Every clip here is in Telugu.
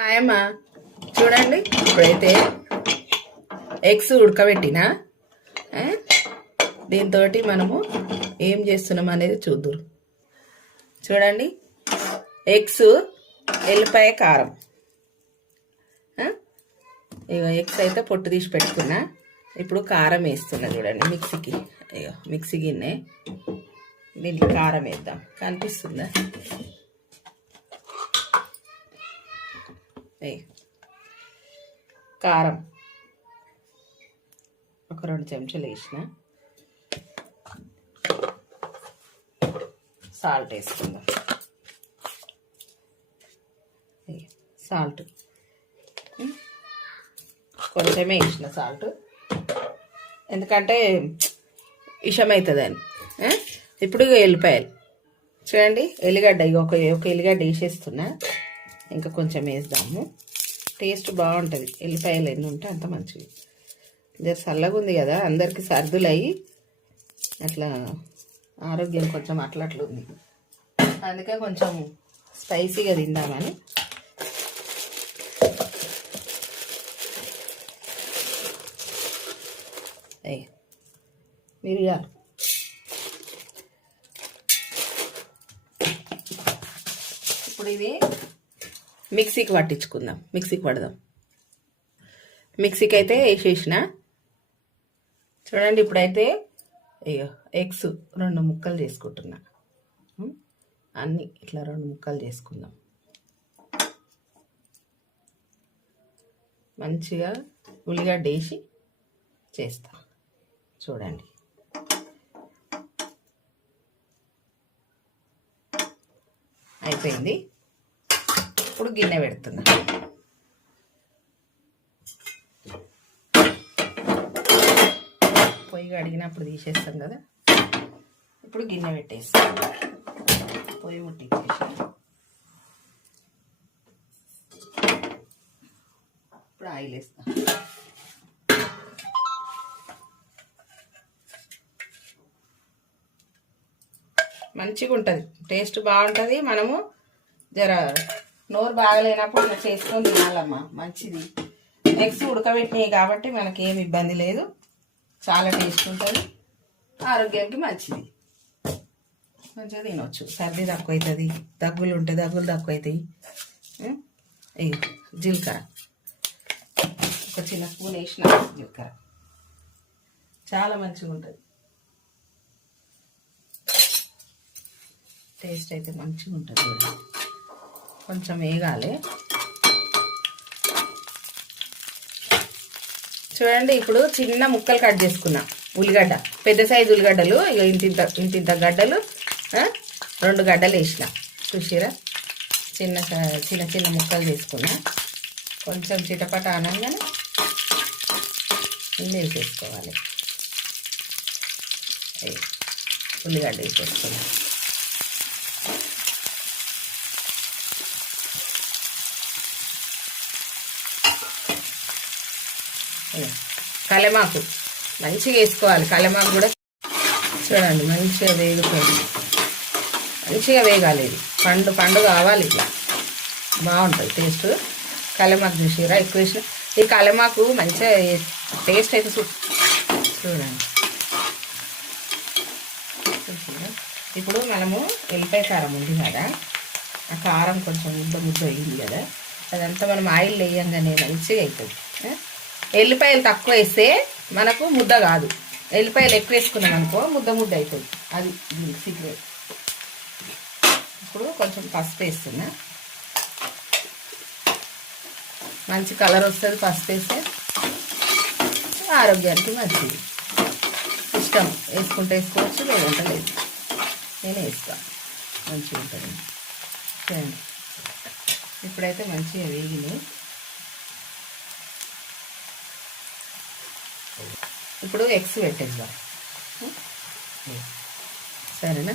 హాయ్ అమ్మా, చూడండి ఇప్పుడైతే ఎగ్స్ ఉడకబెట్టినా. దీంతో మనము ఏం చేస్తున్నాం అనేది చూద్దురు. చూడండి, ఎగ్స్, ఎల్లిపాయ కారం. ఇక ఎగ్స్ అయితే పొట్టు తీసి పెట్టుకున్నా. ఇప్పుడు కారం వేస్తున్నా. చూడండి మిక్సీకి, ఇక మిక్సీ గిన్నె, దీంట్లో కారం వేద్దాం. కనిపిస్తుందా? కారం ఒక 2 చెంచాలు వేసిన. సాల్ట్ వేసుకుందాం. సాల్ట్ కొంచెమే వేసిన సాల్ట్, ఎందుకంటే ఇషమవుతుందని. ఇప్పుడు ఎల్లిపాయలు చూడండి, ఎల్లిగడ్డ ఒక ఎల్లిగడ్డ వేసేస్తున్నా. ఇంకా కొంచెం వేద్దాము, టేస్ట్ బాగుంటుంది. ఎల్లిపాయలు ఎన్ని ఉంటే అంత మంచిది. జర చల్లగా ఉంది కదా, అందరికీ సర్దులు అయ్యి అట్లా ఆరోగ్యం కొంచెం అట్లా ఉంది. అందుకే కొంచెం స్పైసీగా తిందామని. మిరియాలు, ఇప్పుడు ఇది మిక్సీకి పట్టించుకుందాం. మిక్సీకి పడదాం. మిక్సీకి అయితే వేసేసిన. చూడండి, ఇప్పుడైతే ఎగ్స్ 2 ముక్కలు చేసుకుంటున్నా. అన్నీ ఇట్లా 2 ముక్కలు చేసుకుందాం. మంచిగా ఉల్లిగడ్డ వేసి చేస్తా. చూడండి, అయిపోయింది. ఇప్పుడు గిన్నె పెడుతున్నా. పొయ్యి అడిగినప్పుడు తీసేస్తాం కదా. ఇప్పుడు గిన్నె పెట్టేస్తాం. పొయ్యి ముట్టించేసి ఇప్పుడు ఆయిల్ వేస్తాం. మంచిగా ఉంటుంది, టేస్ట్ బాగుంటుంది. మనము జర నోరు బాగలేనప్పుడు ఇలా చేసుకొని తినాలమ్మా, మంచిది. ఎగ్స్ ఉడకబెట్టినాయి కాబట్టి మనకి ఏమి ఇబ్బంది లేదు. చాలా టేస్ట్ ఉంటుంది, ఆరోగ్యానికి మంచిది. మంచిగా తినవచ్చు. సర్ది తక్కువ అవుతుంది, దగ్గులు ఉంటే దగ్గులు తక్కువ అవుతాయి. జీలకర్ర ఒక చిన్న స్పూన్ వేసిన. జీలకర్ర చాలా మంచిగా ఉంటుంది, టేస్ట్ అయితే మంచిగా ఉంటుంది. కొంచెం వేగాలి. చూడండి, ఇప్పుడు చిన్న ముక్కలు కట్ చేసుకున్నా. ఉల్లిగడ్డ, పెద్ద సైజు ఉల్లిగడ్డలు, ఇక ఇంతింత గడ్డలు, 2 గడ్డలు వేసిన. చూసిరా, చిన్న చిన్న చిన్న ముక్కలు చేసుకున్నా. కొంచెం చిటపట అనగానే ఇల్లు వేసేసుకోవాలి. ఉల్లిగడ్డ వేసేసుకున్నా. కలెమాకు మంచిగా వేసుకోవాలి. కలెమాకు కూడా చూడండి మంచిగా వేగుతుంది. మంచిగా వేగాలి. ఇది పండు కావాలి. ఇట్లా బాగుంటుంది టేస్ట్. కలెమాకు చూసిరా, ఎక్కువ వేసిన. ఈ కలెమాకు మంచిగా టేస్ట్ అయితే చూడండి. ఇప్పుడు మనము ఎల్లిపాయ కారం ఉంది కదా, ఆ కారం కొంచెం ముద్ద అయ్యింది కదా, అదంతా మనం ఆయిల్ వేయంగానే మంచిగా అవుతుంది. ఎల్లిపాయలు తక్కువ వేస్తే మనకు ముద్ద కాదు. ఎల్లిపాయలు ఎక్కువ వేసుకున్నాం అనుకో ముద్ద అవుతుంది. అది సీక్రెట్. ఇప్పుడు కొంచెం పసుపు వేస్తున్నా. మంచి కలర్ వస్తుంది పసుపు వేస్తే, ఆరోగ్యానికి మంచిది. ఇష్టం వేసుకుంటే వేసుకోవచ్చు, లేదంటే లేదు. నేను వేస్తాను, మంచిగా ఉంటుంది. చూడండి, ఇప్పుడైతే మంచిగా వేగినాయి. ఇప్పుడు ఎగ్స్ పెట్టేద్దాం. సరేనా?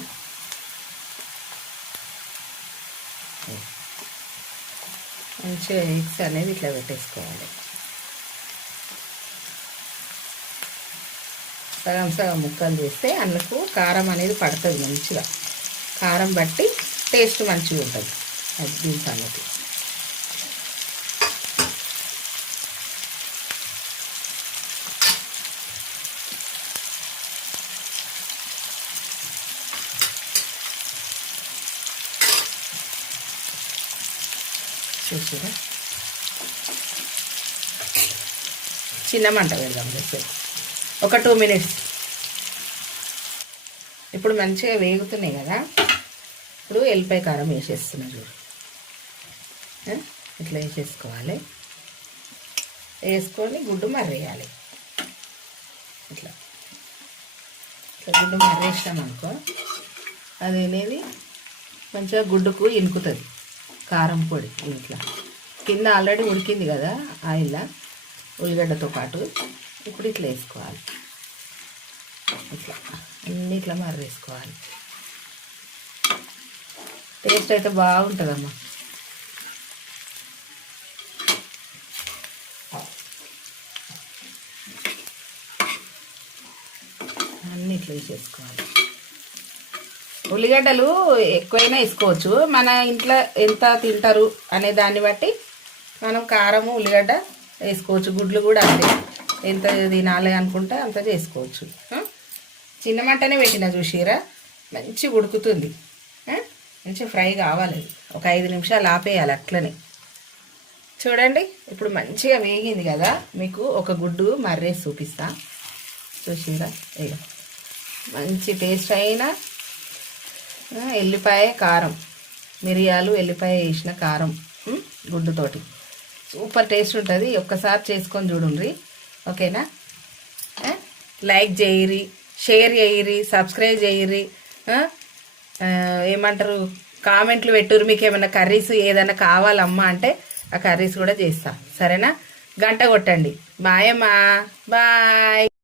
మంచిగా ఎగ్స్ అనేది ఇట్లా పెట్టేసుకోవాలి. సగం సగం ముక్కలు చేస్తే అందుకు కారం అనేది పడుతుంది మంచిగా. కారం బట్టి టేస్ట్ మంచిగా ఉంటుంది. అది దీని సంగతి. చూసిరా, చిన్న మంట పెడదాం జస్ట్ ఒక 2 మినిట్స్. ఇప్పుడు మంచిగా వేగుతున్నాయి కదా, ఇప్పుడు ఎల్లిపాయ కారం వేసేస్తున్నా చూడు. ఇట్లా వేసేసుకోవాలి. వేసుకొని గుడ్డు మర్రేయాలి. ఇట్లా గుడ్డు మర్రేసినాం అనుకో, అది అనేది మంచిగా గుడ్డుకు ఇనుకుతుంది కారం పొడి. ఇట్లా కింద ఆల్రెడీ ఉడికింది కదా ఆయిల్, ఉల్లిగడ్డతో పాటు. ఇప్పుడు ఇట్లా వేసుకోవాలి. ఇట్లా అన్నీ ఇట్లా మర్రేసుకోవాలి. టేస్ట్ అయితే బాగుంటుందమ్మా. అన్నీ ఇట్లా వేసేసుకోవాలి. ఉల్లిగడ్డలు ఎక్కువైనా వేసుకోవచ్చు, మన ఇంట్లో ఎంత తింటారు అనే దాన్ని బట్టి మనం కారము ఉల్లిగడ్డ వేసుకోవచ్చు. గుడ్లు కూడా అంతే, ఎంత తినాలి అనుకుంటే అంత చేసుకోవచ్చు. చిన్న మంటనే పెట్టిన చూసిరా, మంచి ఉడుకుతుంది. మంచి ఫ్రై కావాలి. ఒక 5 నిమిషాలు ఆపేయాలి అట్లనే. చూడండి ఇప్పుడు మంచిగా వేగింది కదా. మీకు ఒక గుడ్డు మర్రేసి చూపిస్తా. చూసిరా, ఇక మంచి టేస్ట్ అయిన ఎల్లిపాయ కారం, మిరియాలు ఎల్లిపాయ వేసిన కారం గుడ్డుతోటి సూపర్ టేస్ట్ ఉంటుంది. ఒక్కసారి చేసుకొని చూడండి, ఓకేనా? లైక్ చేయరి, షేర్ చేయరి, సబ్స్క్రైబ్ చేయరి, ఏమంటారు కామెంట్లు పెట్టుర్రు. మీకు ఏమైనా కర్రీస్ ఏదైనా కావాలమ్మా అంటే ఆ కర్రీస్ కూడా చేస్తా, సరేనా? గంట కొట్టండి. బాయ్ అమ్మా, బాయ్.